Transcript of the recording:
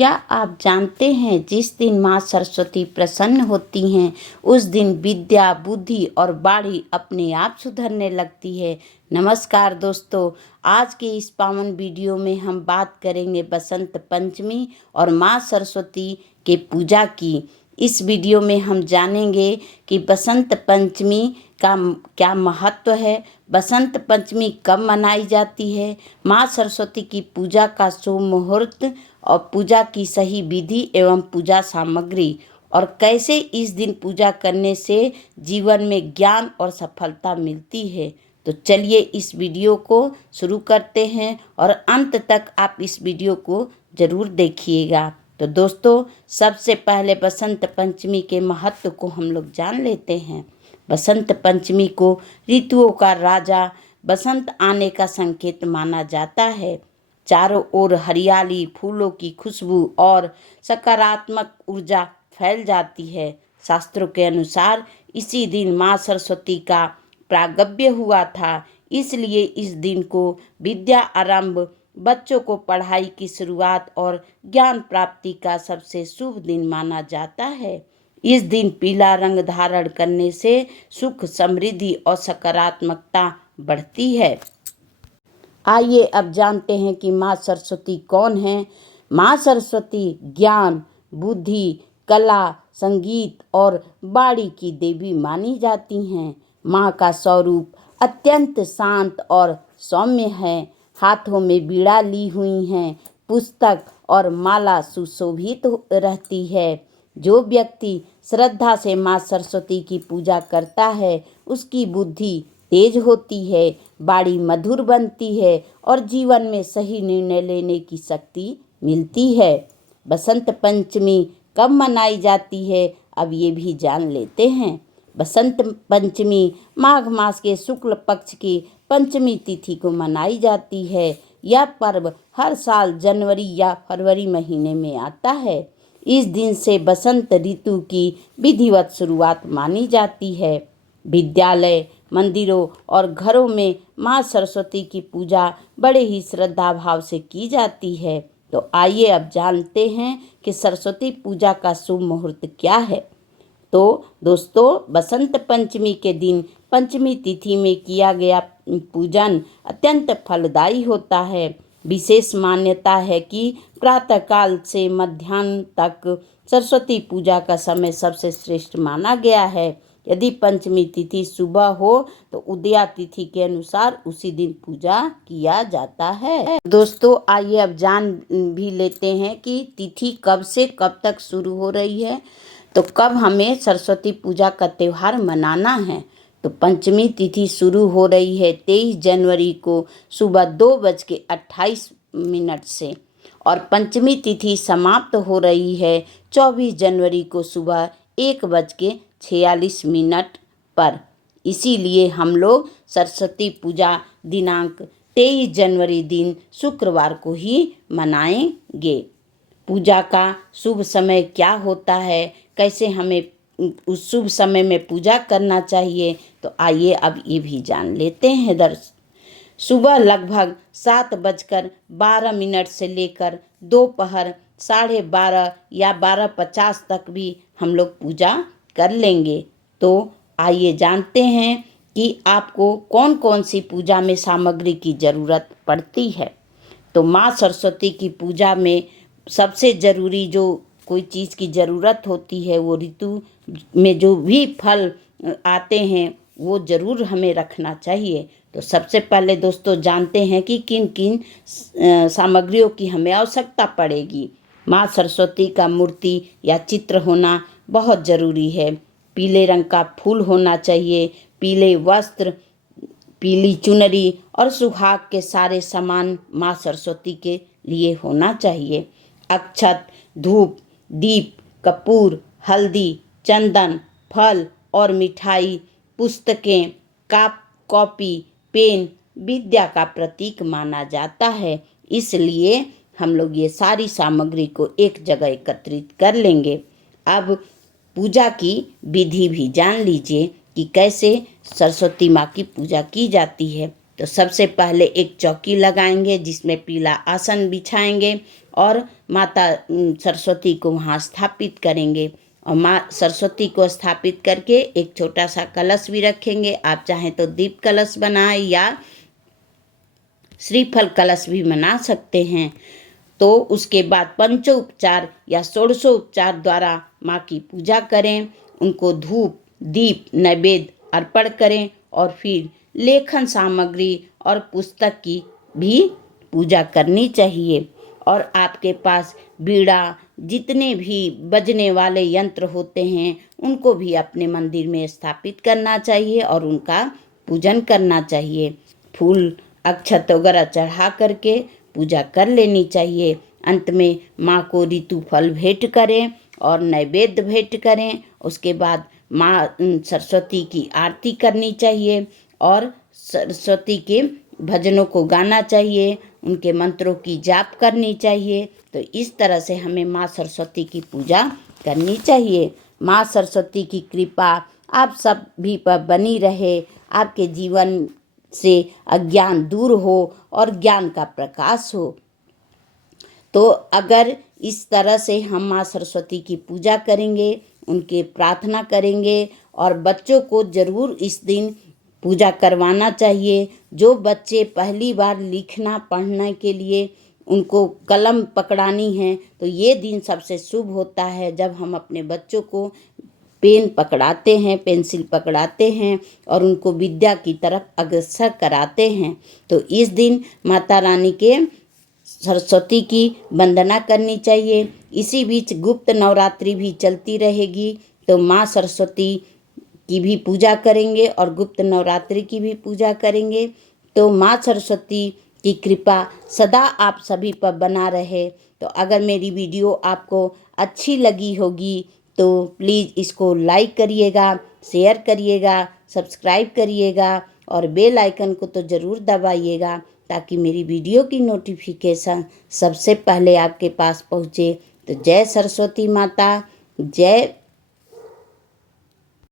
क्या आप जानते हैं जिस दिन माँ सरस्वती प्रसन्न होती हैं उस दिन विद्या, बुद्धि और वाणी अपने आप सुधरने लगती है। नमस्कार दोस्तों, आज के इस पावन वीडियो में हम बात करेंगे बसंत पंचमी और माँ सरस्वती के पूजा की। इस वीडियो में हम जानेंगे कि बसंत पंचमी का क्या महत्व है, बसंत पंचमी कब मनाई जाती है, माँ सरस्वती की पूजा का शुभ मुहूर्त और पूजा की सही विधि एवं पूजा सामग्री, और कैसे इस दिन पूजा करने से जीवन में ज्ञान और सफलता मिलती है। तो चलिए इस वीडियो को शुरू करते हैं और अंत तक आप इस वीडियो को ज़रूर देखिएगा। तो दोस्तों, सबसे पहले बसंत पंचमी के महत्व को हम लोग जान लेते हैं। बसंत पंचमी को ऋतुओं का राजा, बसंत आने का संकेत माना जाता है। चारों ओर हरियाली, फूलों की खुशबू और सकारात्मक ऊर्जा फैल जाती है। शास्त्रों के अनुसार इसी दिन माँ सरस्वती का प्रागट्य हुआ था, इसलिए इस दिन को विद्या आरंभ, बच्चों को पढ़ाई की शुरुआत और ज्ञान प्राप्ति का सबसे शुभ दिन माना जाता है। इस दिन पीला रंग धारण करने से सुख, समृद्धि और सकारात्मकता बढ़ती है। आइए अब जानते हैं कि माँ सरस्वती कौन है। माँ सरस्वती ज्ञान, बुद्धि, कला, संगीत और वाणी की देवी मानी जाती हैं। माँ का स्वरूप अत्यंत शांत और सौम्य है। हाथों में बीड़ा ली हुई हैं, पुस्तक और माला सुशोभित रहती है। जो व्यक्ति श्रद्धा से माँ सरस्वती की पूजा करता है उसकी बुद्धि तेज होती है, वाणी मधुर बनती है और जीवन में सही निर्णय लेने की शक्ति मिलती है। बसंत पंचमी कब मनाई जाती है, अब ये भी जान लेते हैं। बसंत पंचमी माघ मास के शुक्ल पक्ष की पंचमी तिथि को मनाई जाती है। यह पर्व हर साल जनवरी या फरवरी महीने में आता है। इस दिन से बसंत ऋतु की विधिवत शुरुआत मानी जाती है। विद्यालय, मंदिरों और घरों में माँ सरस्वती की पूजा बड़े ही श्रद्धा भाव से की जाती है। तो आइए अब जानते हैं कि सरस्वती पूजा का शुभ मुहूर्त क्या है। तो दोस्तों, बसंत पंचमी के दिन पंचमी तिथि में किया गया पूजन अत्यंत फलदायी होता है। विशेष मान्यता है कि प्रातःकाल से मध्याह्न तक सरस्वती पूजा का समय सबसे श्रेष्ठ माना गया है। यदि पंचमी तिथि सुबह हो तो उदया तिथि के अनुसार उसी दिन पूजा किया जाता है। दोस्तों, आइए अब जान भी लेते हैं कि तिथि कब से कब तक शुरू हो रही है, तो कब हमें सरस्वती पूजा का त्यौहार मनाना है। तो पंचमी तिथि शुरू हो रही है 23 जनवरी को सुबह 2:28 से, और पंचमी तिथि समाप्त हो रही है 24 जनवरी को सुबह 1:46 पर। इसीलिए हम लोग सरस्वती पूजा दिनांक 23 जनवरी दिन शुक्रवार को ही मनाएंगे। पूजा का शुभ समय क्या होता है, कैसे हमें उस शुभ समय में पूजा करना चाहिए, तो आइए अब ये भी जान लेते हैं। सुबह लगभग 7:12 से लेकर दोपहर 12:30 या 12:50 तक भी हम लोग पूजा कर लेंगे। तो आइए जानते हैं कि आपको कौन कौन सी पूजा में सामग्री की ज़रूरत पड़ती है। तो माँ सरस्वती की पूजा में सबसे ज़रूरी जो कोई चीज़ की ज़रूरत होती है, वो ऋतु में जो भी फल आते हैं वो ज़रूर हमें रखना चाहिए। तो सबसे पहले दोस्तों जानते हैं कि किन किन सामग्रियों की हमें आवश्यकता पड़ेगी। माँ सरस्वती का मूर्ति या चित्र होना बहुत ज़रूरी है। पीले रंग का फूल होना चाहिए, पीले वस्त्र, पीली चुनरी और सुहाग के सारे सामान माँ सरस्वती के लिए होना चाहिए। अक्षत, धूप, दीप, कपूर, हल्दी, चंदन, फल और मिठाई, पुस्तकें, कॉपी, पेन विद्या का प्रतीक माना जाता है। इसलिए हम लोग ये सारी सामग्री को एक जगह एकत्रित कर लेंगे। अब पूजा की विधि भी जान लीजिए कि कैसे सरस्वती माँ की पूजा की जाती है। तो सबसे पहले एक चौकी लगाएंगे जिसमें पीला आसन बिछाएंगे। और माता सरस्वती को वहाँ स्थापित करेंगे। और माँ सरस्वती को स्थापित करके एक छोटा सा कलश भी रखेंगे। आप चाहें तो दीप कलश बनाएं या श्रीफल कलश भी बना सकते हैं। तो उसके बाद पंचोपचार या षोडशोपचार द्वारा माँ की पूजा करें, उनको धूप दीप नैवेद्य अर्पण करें और फिर लेखन सामग्री और पुस्तक की भी पूजा करनी चाहिए। और आपके पास बीड़ा जितने भी बजने वाले यंत्र होते हैं उनको भी अपने मंदिर में स्थापित करना चाहिए और उनका पूजन करना चाहिए। फूल अक्षत वगैरह चढ़ा करके पूजा कर लेनी चाहिए। अंत में माँ को ऋतु फल भेंट करें और नैवेद्य भेंट करें। उसके बाद माँ सरस्वती की आरती करनी चाहिए और सरस्वती के भजनों को गाना चाहिए, उनके मंत्रों की जाप करनी चाहिए। तो इस तरह से हमें माँ सरस्वती की पूजा करनी चाहिए। माँ सरस्वती की कृपा आप सभी पर बनी रहे, आपके जीवन से अज्ञान दूर हो और ज्ञान का प्रकाश हो। तो अगर इस तरह से हम माँ सरस्वती की पूजा करेंगे, उनके प्रार्थना करेंगे और बच्चों को ज़रूर इस दिन पूजा करवाना चाहिए। जो बच्चे पहली बार लिखना पढ़ने के लिए उनको कलम पकड़ानी है तो ये दिन सबसे शुभ होता है जब हम अपने बच्चों को पेन पकड़ाते हैं, पेंसिल पकड़ाते हैं और उनको विद्या की तरफ अग्रसर कराते हैं। तो इस दिन माता रानी के सरस्वती की वंदना करनी चाहिए। इसी बीच गुप्त नवरात्रि भी चलती रहेगी, तो माँ सरस्वती की भी पूजा करेंगे और गुप्त नवरात्रि की भी पूजा करेंगे। तो माँ सरस्वती की कृपा सदा आप सभी पर बना रहे। तो अगर मेरी वीडियो आपको अच्छी लगी होगी तो प्लीज़ इसको लाइक करिएगा, शेयर करिएगा, सब्सक्राइब करिएगा और बेल आइकन को तो ज़रूर दबाइएगा ताकि मेरी वीडियो की नोटिफिकेशन सबसे पहले आपके पास पहुँचे। तो जय सरस्वती माता, जय